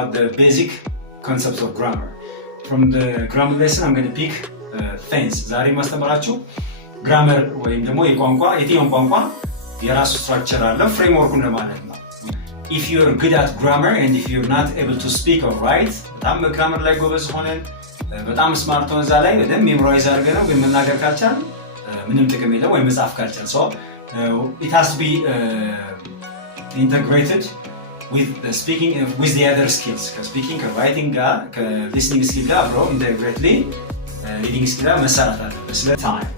about the basic concepts of grammar. From the grammar lesson, I'm going to pick things. ዛሬ ማስተምራችሁ grammar ወይም ደግሞ የትኛውም ቋንቋ የራሱ ስትራክቸር አለ ፍሬምወርኩን ለማለት ነው። If you're good at grammar and if you're not able to speak or write, በጣም በግራመር ላይ ጎበዝ ሆነን በጣም ስማርት ሆነን እዛ ላይ በደንብ ሜሞራይዝ አድርገን ግን መናገር ካልቻል ምንም ጥቅም የለም ወይ መጻፍ ካልቻል so it has to be integrated with the speaking with the other skills speaking writing listening skill ጋር አብሮ integrate reading skill ጋር መሰራት አለበት ስለ time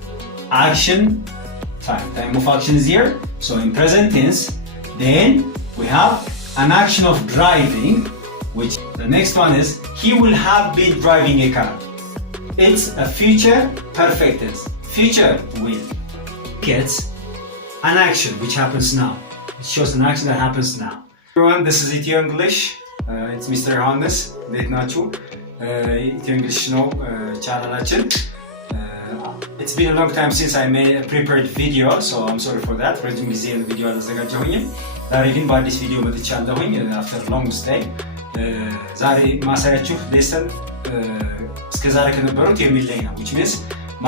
of action is here so in present tense then we have an action of driving which the next one is he will have been driving a car. It's a future perfect tense. Future will gets an action which happens now. It shows an action that happens now. Everyone, this is yimaru. It's Mr. Hannes. Yimaru English channel. It's been a long time since I made a prepared video, so I'm sorry for that. ረጅም ጊዜ ቪዲዮ አላዘጋጀሁኝም። ዛሬ ግን በአዲስ ቪዲዮ መጥቻለሁኝ after a long stay. ዛሬ ማሳያችሁ ሌሰን እስከ ዛሬ ከነበሩት የሚለይ ነው, which means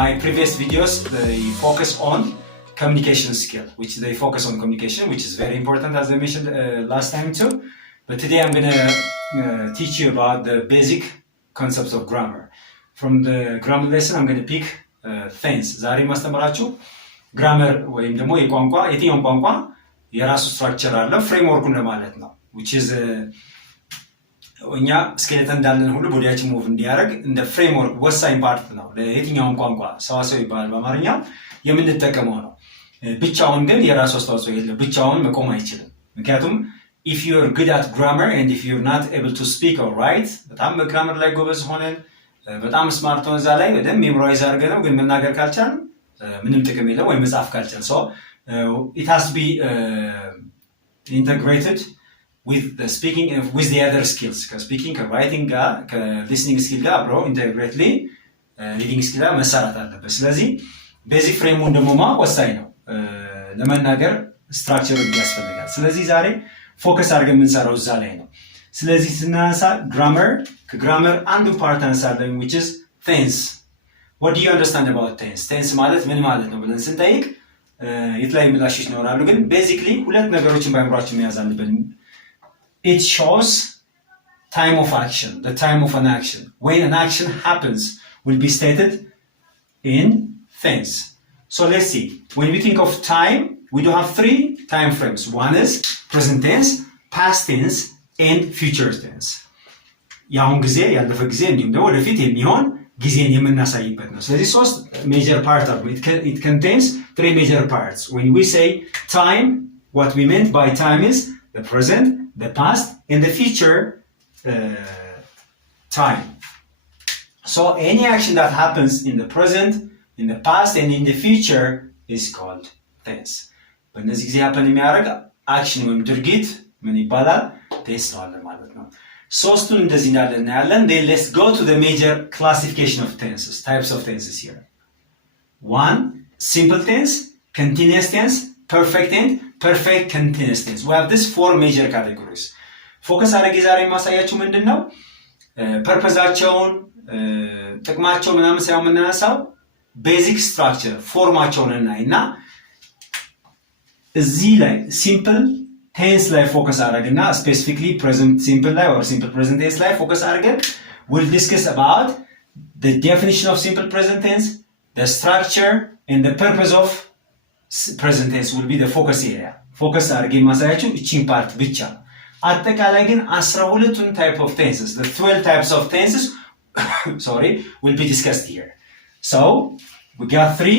my previous videos they focus on communication skill, which they focus on communication, which is very important as I mentioned last time too. But today I'm going to teach you about the basic concepts of grammar. From the grammar lesson I'm going to pick things. ዛሬ ማስተምራችሁ grammar ወይም ደግሞ የትኛውም ቋንቋ የራሱ ስትራክቸር አለ ፍሬምወርኩን ለማለት ነው, which is እኛ ስኬሌተን እንዳለን ሁሉ ቦዲያችን ሙቭ እንዲያደርግ እንደ ፍሬምወርክ ወሳኝ ፓርት ነው ለየትኛውም ቋንቋ ሰዋሰው ይባላል በአማርኛ የምንጠቀመው ነው። ብቻውን ግን የራሱ አስተዋጽኦ የለም፣ ብቻውን መቆም አይችልም። ምክንያቱም if you're good at grammar and if you're not able to speak or write በጣም በግራመር ላይ ጎበዝ ሆነን በጣም ስማርት ሆነን እዛ ላይ በደንብ ሜሞራይዝ አድርገን ግን መናገር ካልቻል ምንም ጥቅም የለም ወይ መጻፍ ካልቻል so it has to be integrated with the speaking with the other skills speaking writing listening skill ጋር አብሮ integrate reading skill ጋር መሰራት አለበት። ስለዚህ ቤዚክ ፍሬሙን ደግሞ ማወቅ ወሳኝ ነው ለመናገር ስትራክቸሩ ያስፈልጋል። ስለዚህ ዛሬ ፎከስ አድርገን የምንሰራው እዛ ላይ ነው። ስለዚህ ስናነሳ ከግራመር አንዱ ፓርት አንሳለን which is tense. What do you understand about tense? tense ማለት ምን ማለት ነው ብለን ስንጠይቅ የተለያዩ ምላሾች ይኖራሉ፣ ግን ቤዚክሊ ሁለት ነገሮችን በአእምሯችን መያዝ አለብን። It shows time of action, the time of an action. When an action happens will be stated in tense. So let's see. When we think of time, we do have three time frames. One is present tense, past tense, and future tense. ያሁን ጊዜ ያለፈ ጊዜ እንዲሁም ደግሞ ወደፊት የሚሆን ጊዜን የምናሳይበት ነው። ስለዚህ ሶስት major parts are it contains three major parts. When we say time, what we meant by time is the present, the past, and the future time. So any action that happens in the present, in the past, and in the future is called tense. በእነዚህ ጊዜ happen የሚያደርግ አክሽን ወይም ድርጊት ምን ይባላል? tense ነው ማለት ነው። ሶስቱን እንደዚህ እንዳለ እናያለን። Then let's go to the major classification of tenses, types of tenses here. One, simple tense, continuous tense, perfect tense, perfect continuous tense. We have these four major categories. ፎከስ አድርጌ ዛሬ የማሳያችሁ ምንድነው ፐርፐዛቸውን ጥቅማቸው ምናምን ሳይሆን የምናነሳው ቤዚክ ስትራክቸር ፎርማቸውን እናይና እዚህ ላይ ሲምፕል ቴንስ ላይ ፎከስ አድርገንና ስፔሲፊክሊ ፕሬዘንት ሲምፕል ላይ or simple present tense ላይ ፎከስ አድርገን we'll discuss about the definition of simple present tense, the structure and the purpose of present tense will be the focus area. ፎከስ አድርጌ ማሳያችሁ እቺን ፓርት ብቻ። አጠቃላይ ግን 12ቱን type of tenses, the 12 types of tenses will be discussed here. So we got 3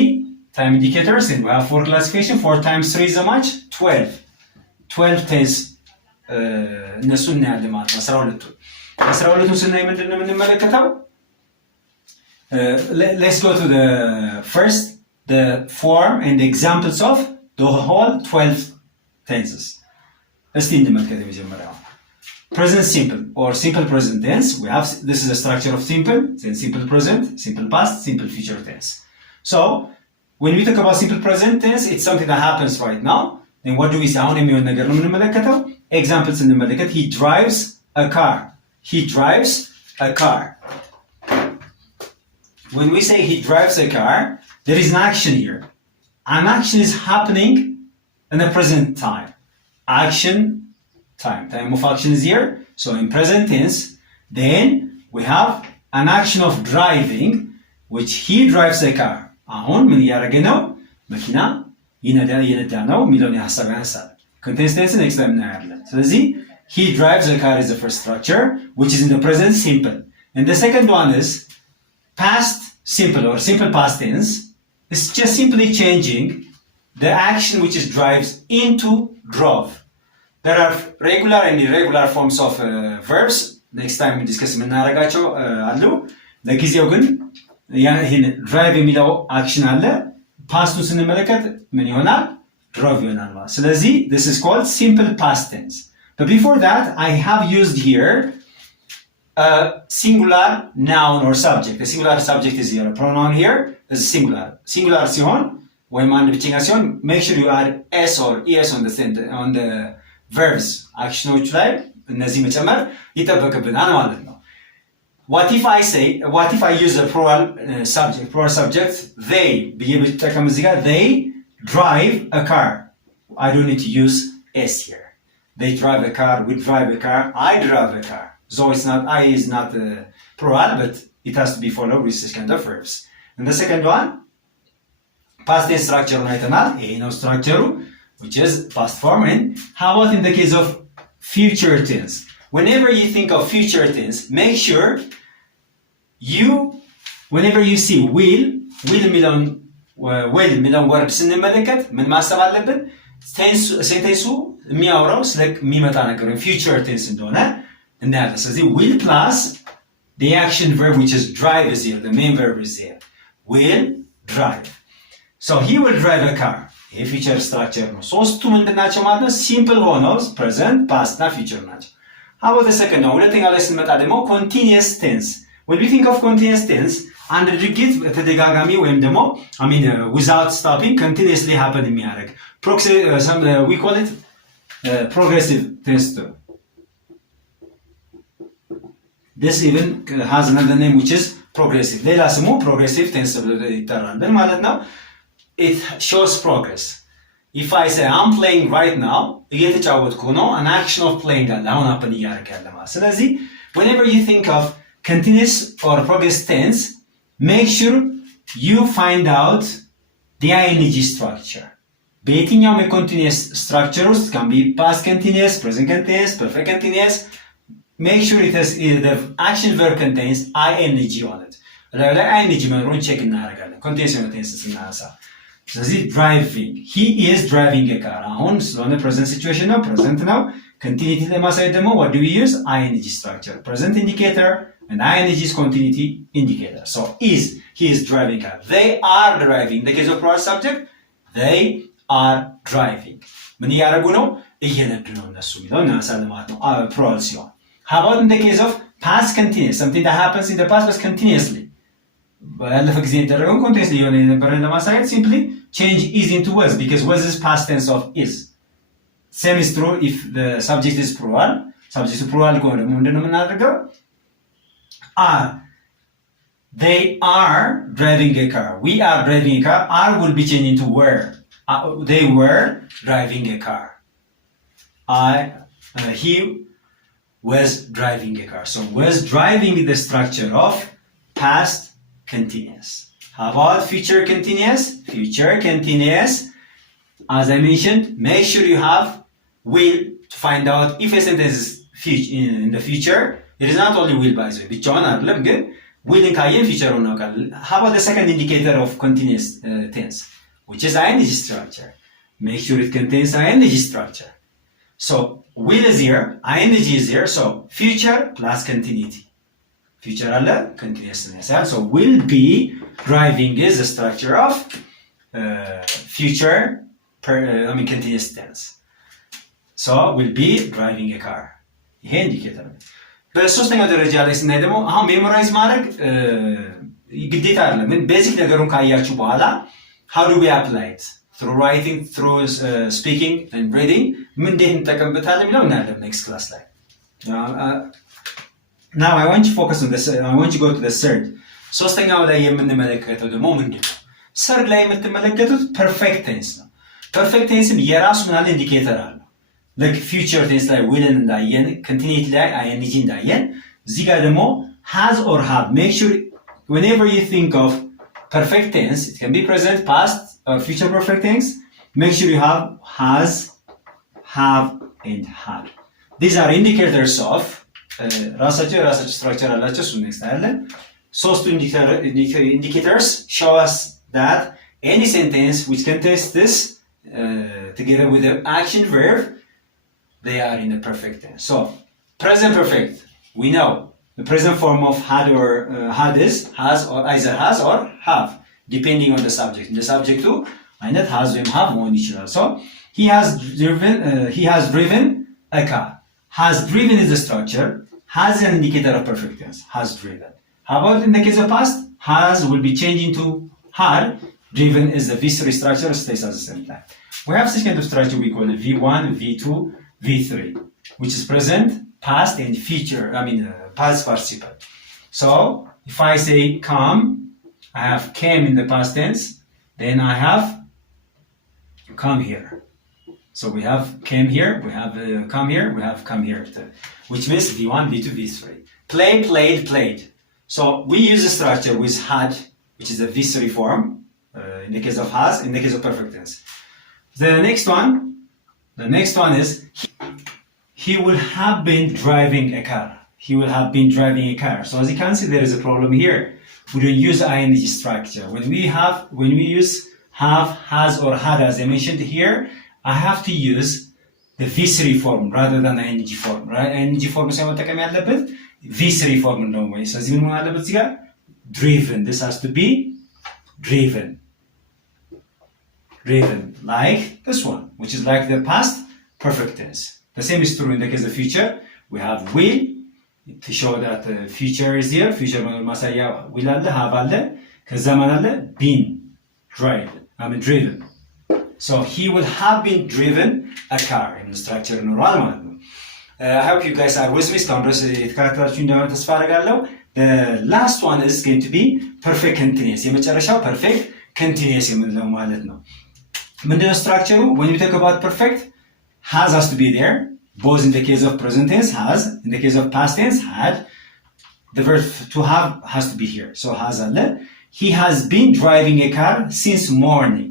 time indicators and we have 4 classification. 4 times 3 is how much? 12 tense እነሱን እናያለን ማለት ነው። 12ቱን ስናይ ምንድን ነው የምንመለከተው? Let's go to the first, the form and the examples of the whole 12 tenses. እስቲ እንመልከት የመጀመሪያው present simple or simple present tense. We have this is the structure of simple, then simple present, simple past, simple future tense. So when we talk about simple present tense, it's something that happens right now. Then what do we say? አሁን የሚሆን ነገር ነው የምንመለከተው። Examples እንመለከት. He drives a car. he drives a car. When we say he drives a car, there is an action here. An action is happening in the present time. Action, time of action is here. So in present tense, then we have an action of driving, which he drives a car. አሁን ምን እያደረገ ነው? መኪና እየነዳ ነው የሚለውን ሀሳብ ያነሳል። Continuous tense next time እናያለን። ስለዚህ he drives a car is the first structure, which is in the present simple. And the second one is past simple or simple past tense. It's just simply changing the action which is drives into drove. There are regular and irregular forms of verbs. Next time we discuss የምናደርጋቸው አሉ። ለጊዜው ግን ይሄን drive የሚለው አክሽን አለ። ፓስቱን ስንመለከት ምን ይሆናል? drove ይሆናል ማለት። ስለዚህ this is called simple past tense. But before that, I have used here a singular noun or subject. The singular subject is here. A pronoun here is singular. Singular ሲሆን ወይም አንድ ብቸኛ ሲሆን make sure you add s or es on the verbs. አክሽኖች ላይ እነዚህ መጨመር ይጠበቅብናል ማለት ነው። What if I use a plural subject, they ብዬ ብጠቀም እዚህ ጋር they drive a car. I don't need to use s here. They drive a car, we drive a car, I drive a car. So I is not plural, but it has to be followed with this kind of verbs. And the second one, past tense structure አይተናል። ይሄ ነው structure, which is past form. And how about in the case of future tense? Whenever you think of future tense, make sure whenever you see will የሚለውን word ስንመለከት ምን ማሰብ አለብን? ሴንቴንሱ የሚያወራው ስለ የሚመጣ ነገር ወይም future tense እንደሆነ እናያለን። ስለዚህ will plus the action verb which is drive is here, the main verb is here. Will drive. So he will drive a car. ይሄ future structure ነው። ሶስቱ ምንድናቸው ማለት ነው? simple ሆነው present, past እና future ናቸው። How about the second one? ሁለተኛው ላይ ስንመጣ ደግሞ continuous tense. When we think of continuous tense, አንድ ድርጊት በተደጋጋሚ ወይም ደግሞ without stopping continuously happen የሚያደርግ we call it progressive tense too. This even has another name which is progressive. ሌላ ስሙ progressive tense ይጠራል ማለት ነው። It shows progress. If I say I'm playing right now, እየተጫወትኩ ነው, an action of playing አለ አሁን happen እያደረገ ያለ ማለት። ስለዚህ whenever you think of continuous or progressive tense, make sure you find out the ing structure. በየትኛውም የኮንቲኒየስ structure ውስጥ can be past continuous, present continuous, perfect continuous. Make sure the action verb contains ing on it. ላይ ing መኖሩን ቼክ እናደርጋለን continuous የሆነ tense ስናነሳ። ስለዚህ driving, he is driving a car. አሁን ስለሆነ present situation ነው, present ነው። continuity ለማሳየት ደግሞ what do we use? ing structure. Present indicator and ing is continuity indicator. So he is driving a car. They are driving. In the case of plural subject, they are driving. ምን እያደረጉ ነው? እየነዱ ነው እነሱ የሚለው እናነሳለን ማለት ነው plural ሲሆን። How about in the case of past continuous? Something that happens in the past was continuously. ባለፈ ጊዜ የተደረገው continuously የሆነ የነበረን ለማሳየት simply change is into was, because was is past tense of is. Same is true if the subject is plural. Subject is plural ከሆነ ደግሞ ምንድነው የምናደርገው? Are. They are driving a car. We are driving a car. Are will be changed into were. They were driving a car. He was driving a car. So was driving is the structure of past continuous. How about future continuous? Future continuous, as I mentioned, make sure you have will to find out if a sentence is in the future. It is not only will, by the way. ብቻውን አይደለም ግን will ካየን future እናውቃለን. How about the second indicator of continuous tense, which is ing structure? Make sure it contains ing structure. So will is here, ing is here, so future plus continuity. Future አለ continuousness. So will be driving is the structure of future continuous tense. So will be driving a car. ይሄ ኢንዲኬተር ነው። በሶስተኛው ደረጃ ላይ ስናይ ደግሞ አሁን ሜሞራይዝ ማድረግ ግዴታ አይደለም፣ ግን ቤዚክ ነገሩን ካያችሁ በኋላ how do we apply it? Through writing, through speaking and reading ምን እንዴት እንጠቀምበታለን የሚለው እናያለን ኔክስት ክላስ ላይ። Now I want to focus on this. I want to go to the third. ሶስተኛው ላይ የምንመለከተው ደግሞ ምንድን ነው? ሰርድ ላይ የምትመለከቱት ፐርፌክት ቴንስ ነው። ፐርፌክት ቴንስም የራሱ ምናለ ኢንዲኬተር አለው። ልክ ፊውቸር ቴንስ ላይ ዊልን እንዳየን፣ ኮንቲኒቲ ላይ አይኤንጂ እንዳየን፣ እዚህ ጋር ደግሞ has or have. Make sure whenever you think of perfect tense, it can be present, past, or future perfect tense. Make sure you have has, have, and had. These are indicators of ራሳቸው ስትራክቸር አላቸው። እሱ ኔክስት አያለን። ሶስቱ indicators show us that any sentence which contains this together with the action verb, they are in the perfect tense. So present perfect, we know the present form of had or had is has or either has or have, depending on the subject. The subject too, አይነት has ወይም have መሆን ይችላል። So he has driven a car. Has driven is the structure. Has an indicator of perfect tense. Has driven. How about in the case of past? Has will be changing to had. Driven is the V3 structure, stays at the same time. We have such kind of structure we call it V1, V2, V3, which is present, past, and future. Past participle. So if I say come, I have came in the past tense. Then I have come here. So we have came here, we have come here, we have come here, which means V1, V2, V3. Play, played, played. So we use the structure with had, which is the V3 form, in the case of has, in the case of perfect tense. The next one is he will have been driving a car. He will have been driving a car. So as you can see, there is a problem here. We don't use ing structure. When we use have, has, or had, as I mentioned here, I have to use the V3 form rather than ing form. Right? ing form ሳይሆን መጠቀም ያለበት V3 form ነው ወይ? ስለዚህ ምን መሆን አለበት እዚህ ጋር? Driven. This has to be driven. Driven, like this one, which is like the past perfect tense. The same is true in the case of future. We have will to show that the future is here. Future ማሳያ will አለ, have አለ፣ ከዛ ማን አለ? Been, driven. So he will have been driven a car. In the structure ኖሯል ማለት ነው። I hope you guys are with me. እስካሁን ድረስ የተከታተላችሁ እንደሆነ ተስፋ አደርጋለሁ። The last one is going to be perfect continuous. የመጨረሻው perfect continuous የምንለው ማለት ነው። ምንድነው ስትራክቸሩ? When you talk about perfect, has to be there, both in the case of present tense, has, in the case of past tense, had. The verb to have has to be here. So has አለ. He has been driving a car since morning.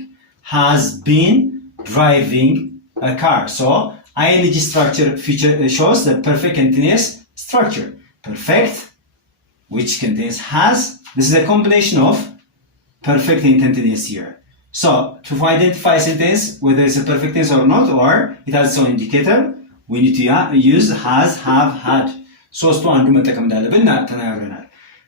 Has been driving a car. So ing structure feature shows the perfect continuous structure. Perfect, which contains has. This is a combination of perfect and continuous here. So to identify a sentence, whether it's a perfect tense or not, or it has its own indicator, we need to use has, have, had. ሶስቱ አንዱ መጠቀም እንዳለብን ተናግረናል።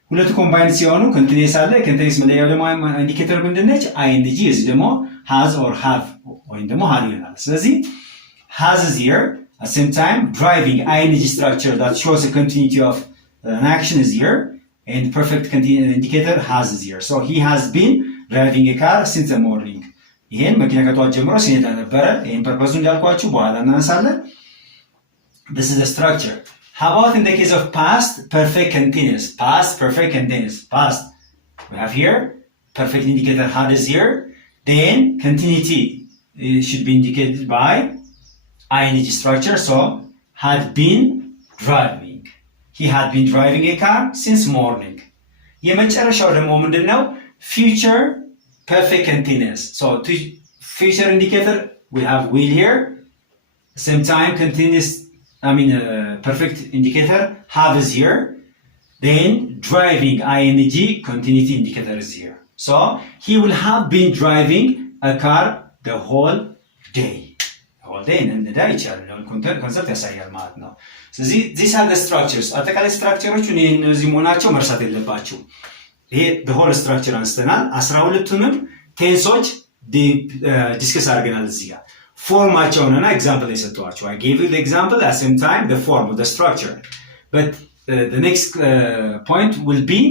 ሁለቱ ኮምባይን ሲሆኑ ኮንቲኒየስ አለ። ኮንቲኒየስ መለያው ደግሞ ኢንዲኬተር ምንድነች? አይኤንጂ። እዚህ ደግሞ has or have ወይም ደግሞ had ይሆናል። ስለዚህ has is here, at the same time driving ing structure that shows a continuity of an action is here, and perfect indicator has is here. So he has been driving a car since the morning. ይሄን መኪና ከጠዋት ጀምሮ ሲነዳ ነበረ። ይሄን ፐርፐዙ እንዳልኳችሁ በኋላ እናነሳለን። This is the structure. How about in the case of past perfect continuous? Past perfect continuous. Past. We have here perfect indicator had is here. Then continuity should be indicated by ing structure. So had been driving. He had been driving a car since morning. የመጨረሻው ደግሞ ምንድነው? Future perfect continuous. So to future indicator we have will here. Same time continuous perfect indicator have is here. Then driving ing continuity indicator is here. So he will have been driving a car the whole day. Whole day እንደዳ ይቻላል ኮንሰፕት ያሳያል ማለት ነው። ስለዚህ these are the structures. አጠቃላይ ስትራክቸሮቹ እነዚህ መሆናቸው መርሳት የለባችሁ። ይሄ the whole structure አንስተናል። 12ቱንም ቴንሶች ዲስከስ አድርገናል እዚህ ጋር ፎርማቸውንና ኤግዛምፕል የሰጠኋቸው I gave you the example at the same time the form of the structure. But the next point will be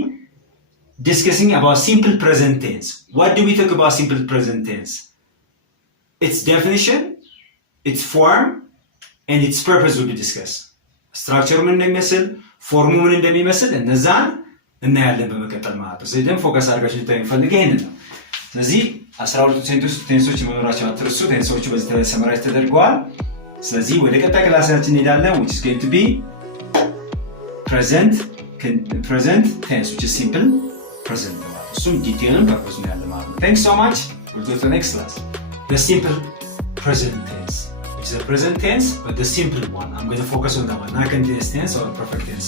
discussing about simple present tense. What do we talk about simple present tense? Its definition, its form, and its purpose will be discussed. Structure ምን እንደሚመስል ፎርሙ ምን እንደሚመስል እነዛን እናያለን በመቀጠል ማለት ነው። ስለዚህ ደግሞ ፎከስ አድርጋችሁ ልታዩ የሚፈልገው ይሄንን ነው። ስለዚህ 12 ቴንሶች መኖራቸው አትርሱ። ቴንሶቹ በዚህ ተሰማራጭ ተደርገዋል። ስለዚህ ወደ ቀጣይ ክላሳችን እንሄዳለን which is going to be present tense which is simple present ነው ማለት ነው። እሱም ዲቴይልን ፐርፖዝ ነው ያለው ማለት ነው። Thanks so much. We'll go to the next class. The simple present tense. Which is a present tense but the simple one. I'm going to focus on that one. Not continuous tense or perfect tense.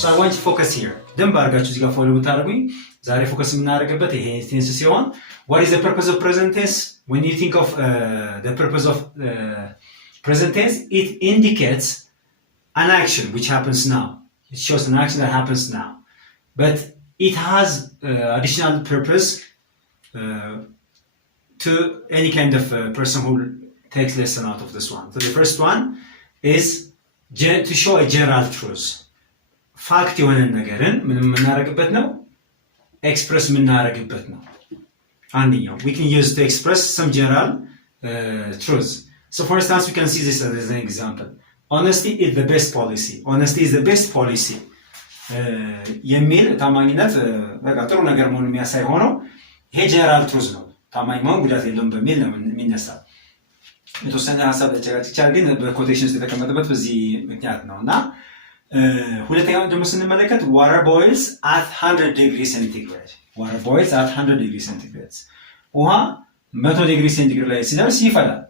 So I want you to focus here. ደንብ አድርጋችሁ እዚህ ጋር ፎሎ ብታደርጉኝ ዛሬ ፎከስ የምናደርግበት ይሄ ቴንስ ሲሆን what is the purpose of present tense? When you think of the purpose of present tense, it indicates an action which happens now. It shows an action that happens now. But it has additional purpose to any kind of person who takes lesson out of this one. So the first one is to show a general truth. ፋክት የሆነ ነገርን ምን የምናደርግበት ነው? ኤክስፕረስ የምናደርግበት ነው። አንደኛው we can use to express some general truths. So for instance, we can see this as an example. Honesty is the best policy. Honesty is the best policy. የሚል ታማኝነት በቃ ጥሩ ነገር መሆኑን የሚያሳይ ሆኖ ይሄ ጀነራል ትሩዝ ነው። ታማኝ መሆን ጉዳት የለውም በሚል ነው የሚነሳው። የተወሰነ ሀሳብ ተጨቃጭቻል፣ ግን በኮቴሽን ውስጥ የተቀመጠበት በዚህ ምክንያት ነው እና ሁለተኛው ደግሞ ስንመለከት water boils at 100 degrees centigrade. Water boils at 100 degrees centigrade. ውሃ 100 ዲግሪ ሴንቲግሬድ ላይ ሲደርስ ይፈላል።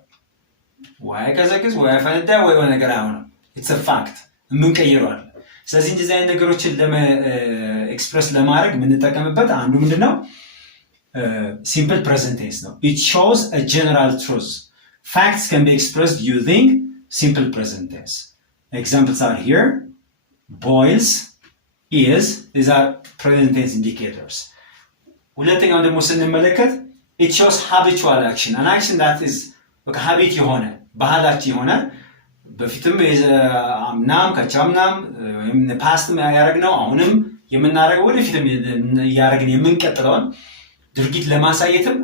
ወይ አይቀዘቅዝ ወይ አይፈነዳ ወይ የሆነ ነገር አይሆንም። it's a fact የምንቀይረው አለ። ስለዚህ እንደዚህ አይነት ነገሮችን ኤክስፕረስ ለማድረግ የምንጠቀምበት አንዱ ምንድነው? simple present tense ነው። it shows a general truth. Facts can be expressed using simple present tense. Examples are here. Boils, is, these are present tense indicators. ሁለተኛው ደግሞ ስንመለከት it shows habitual action, an action that is በቃ habit የሆነ ባህላችን የሆነ በፊትም አምናም ከቻምናም ወይም ፓስትም ያደረግነው አሁንም የምናደርገው ወደፊትም ያደረግን የምንቀጥለውን ድርጊት ለማሳየትም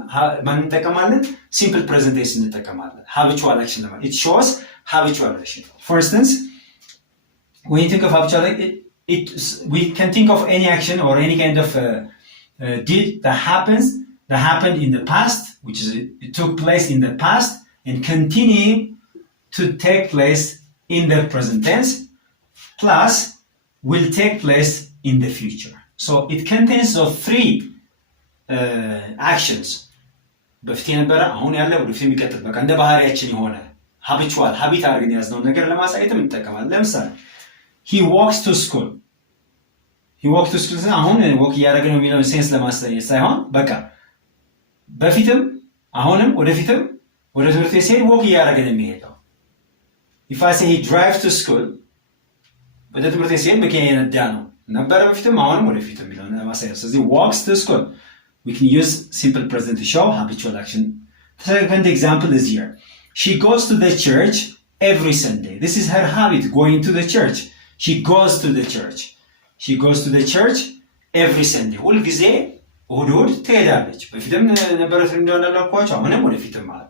ማን እንጠቀማለን? simple present tense እንጠቀማለን። habitual action ለማለት it shows habitual action. For instance, when you think of habitual, we can think of any action or any kind of deed that happened in the past, which is it took place in the past and continue to take place in the present tense, plus will take place in the future. So it contains of three actions. በፊት የነበረ አሁን ያለ ወደፊት የሚቀጥል በቃ እንደ ባህሪያችን የሆነ habitual habit አድርገን ያዝነው ነገር ለማሳየትም እንጠቀማለን። ለምሳሌ he walks to school. he walks to school አሁን ወክ እያደረገ ነው የሚለውን ሴንስ ለማሳየት ሳይሆን በቃ በፊትም አሁንም ወደፊትም ወደ ትምህርት ቤት ሲሄድ ወክ እያደረገ ነው የሚሄደው። if I say he drives to school, ወደ ትምህርት ቤት ሲሄድ መኪና እየነዳ ነው ነበረ በፊትም አሁንም ወደፊትም የሚለውን ለማሳየት። ስለዚህ walks to school, we can use simple present to show habitual action. The second example is here. She goes to the church every Sunday. This is her habit, going to the church. She goes to the church. She goes to the church every Sunday. ሁል ጊዜ እሑድ ትሄዳለች። በፊትም ነበረት እንደሆነላችሁ አሁንም ወደፊትም ማለት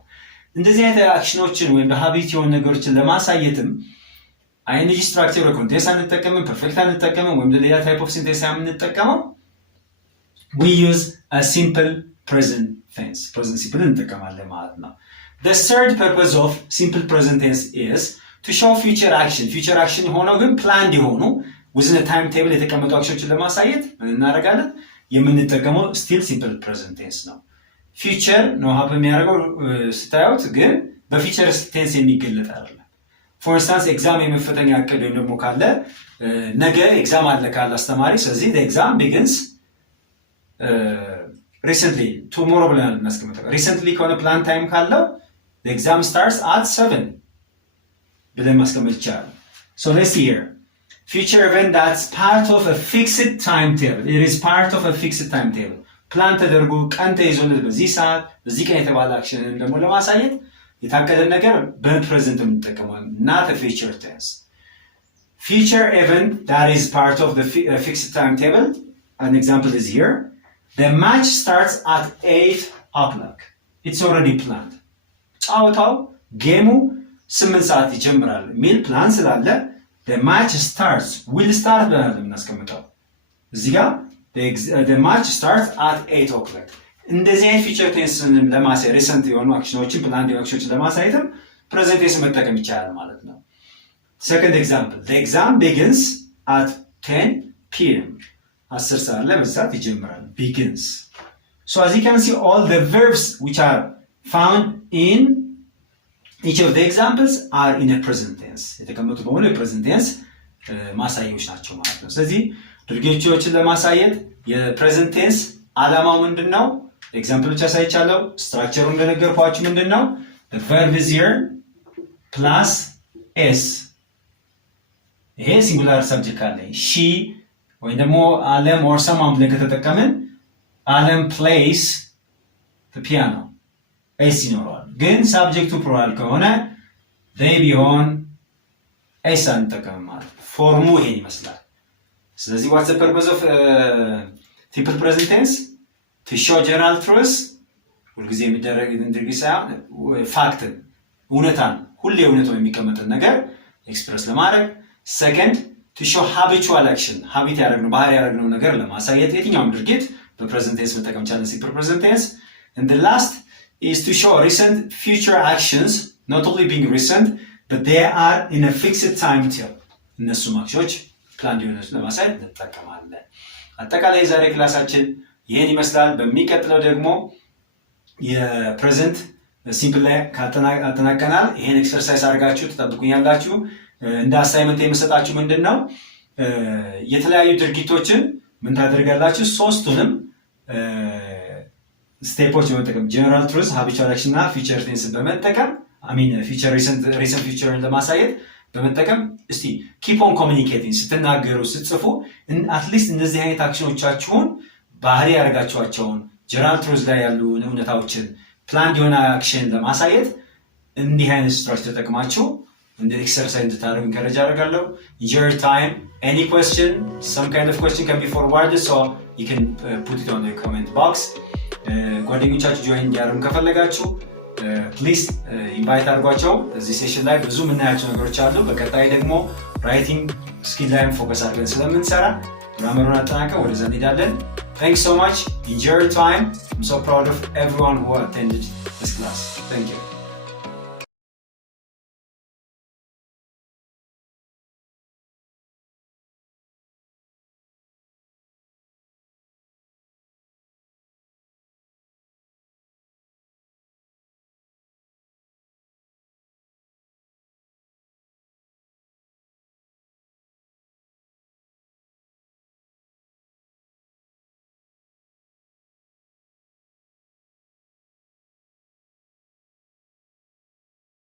እንደዚህ አይነት አክሽኖችን ወይም በሃቢት የሆኑ ነገሮችን ለማሳየትም አይንጂ ስትራክቸር ወይ ኮንቴንስ አንጠቀምም፣ ፐርፌክት አንጠቀምም፣ ወይም ሌላ ታይፕ ኦፍ ሲንቴክስ አንጠቀመው። we use a simple present tense. present simple እንጠቀማለን ማለት ነው። The third purpose of simple present tense is to show future action. future action ሆነው ግን planned የሆኑ within a timetable የተቀመጡ አክሽኖችን ለማሳየት ምን እናደርጋለን? የምንጠቀመው still simple present tense ነው። future ነው ሀፕ የሚያደርገው ስታዩት ግን በፊቸር ቴንስ የሚገለጥ አይደለም። for instance ኤግዛም የመፈተኛ እቅድ ወይም ደግሞ ካለ ነገ ኤግዛም አለ ካለ አስተማሪ፣ ስለዚህ the exam begins recently, tomorrow ብለን እናስቀምጠው። recently ከሆነ ፕላን ታይም ካለው the exam starts at 7 ብለን ማስቀመጥ ይቻላል። so let's see here. future event that's part of a fixed timetable. it is part of a fixed timetable. ፕላን ተደርጎ ቀን ተይዞለት በዚህ ሰዓት በዚህ ቀን የተባለ አክሽንን ደግሞ ለማሳየት የታቀደ ነገር በፕሬዘንት የምንጠቀመው not a future tense. future event that is part of the fixed timetable. An example is here. The match starts at 8 o'clock. It's already planned. ጨዋታው ጌሙ 8 ሰዓት ይጀምራል ሚል ፕላን ስላለ the match starts will start ብለናል የምናስቀምጠው እዚህ ጋር the match starts at 8 o'clock እንደዚህ አይነት ፊቸር ቴንስን ለማሳየት ሪሰንት የሆኑ አክሽኖችን ፕላንድ የሆኑ አክሽኖችን ለማሳየትም ፕሬዘንት ቴንስ መጠቀም ይቻላል ማለት ነው second example the exam begins at 10 p.m. 10 ሰዓት ላይ በሰዓት ይጀምራል begins so as you can see all the verbs which are found in each of the examples are in a present tense የተቀመጡ በሙሉ የፕሬዘንት ቴንስ ማሳያዎች ናቸው ማለት ነው ስለዚህ ድርጊቶችን ለማሳየት የፕሬዘንት ቴንስ ዓላማው ምንድነው ኤግዛምፕል ብቻ ሳይቻለው ስትራክቸሩ እንደነገርኳችሁ ምንድነው the verb is here plus s ይሄ ሲንጉላር ሰብጀክት አለ she ወይ ደግሞ አለም or someone ብለን ከተጠቀምን አለም plays the piano s ይኖረዋል ግን ሳብጀክቱ ፕሉራል ከሆነ they ቢሆን s አንጠቀምም ማለት ፎርሙ ይሄን ይመስላል ስለዚህ what's the purpose of simple present tense to show general truths ሁልጊዜ የሚደረግ ድርጊት ሳይሆን ፋክትን እውነታን ሁሌ እውነታው የሚቀመጥን ነገር ኤክስፕረስ ለማድረግ second to show habitual action habit ያደረግነው ባህሪ ያደረግነው ነገር ለማሳየት የትኛውም ድርጊት በፕሬዘንት ቴንስ መጠቀም ይቻላል simple present tense and the last is to show recent future actions not only being recent but they are in a fixed time till እነሱም አክሽኖች ፕላን የሆነች ለማሳየት እንጠቀማለን አጠቃላይ ዛሬ ክላሳችን ይሄን ይመስላል በሚቀጥለው ደግሞ የፕሬዘንት ሲምፕል ላይ አጠናቀናል ይሄን ኤክሰርሳይዝ አድርጋችሁ ተጠብቁኛላችሁ እንደ አሳይመንት የምሰጣችሁ ምንድነው የተለያዩ ድርጊቶችን ምን ታደርጋላችሁ ሶስቱንም ስቴፖች በመጠቀም ጀነራል ትሩዝ ሃቢቹዋል አክሽን እና ፊቸር ቴንስ በመጠቀም ፊቸር ሪሰንት ፊቸርን ለማሳየት በመጠቀም እስቲ ኪፕ ኦን ኮሚኒኬቲንግ ስትናገሩ ስትጽፉ አትሊስት እነዚህ አይነት አክሽኖቻችሁን ባህሪ ያደርጋችኋቸውን ጀነራል ትሩዝ ላይ ያሉ እውነታዎችን ፕላን የሆነ አክሽን ለማሳየት እንዲህ አይነት ስትራክቸር ተጠቅማችሁ እንደ ኤክሰርሳይዝ እንድታደርጉ ኢንከሬጅ አደርጋለሁ enjoy your time any question some kind of question can be forwarded so you can put it on the comment box ጓደኞቻችሁ ጆይን እንዲያደርጉ ከፈለጋችሁ ፕሊዝ ኢንቫይት አድርጓቸው እዚህ ሴሽን ላይ ብዙ የምናያቸው ነገሮች አሉ በቀጣይ ደግሞ ራይቲንግ ስኪል ላይ ፎከስ አድርገን ስለምንሰራ ግራመሩን አጠናቀን ወደዛ እንሄዳለን thanks so much enjoy your time I'm so proud of everyone who attended this class thank you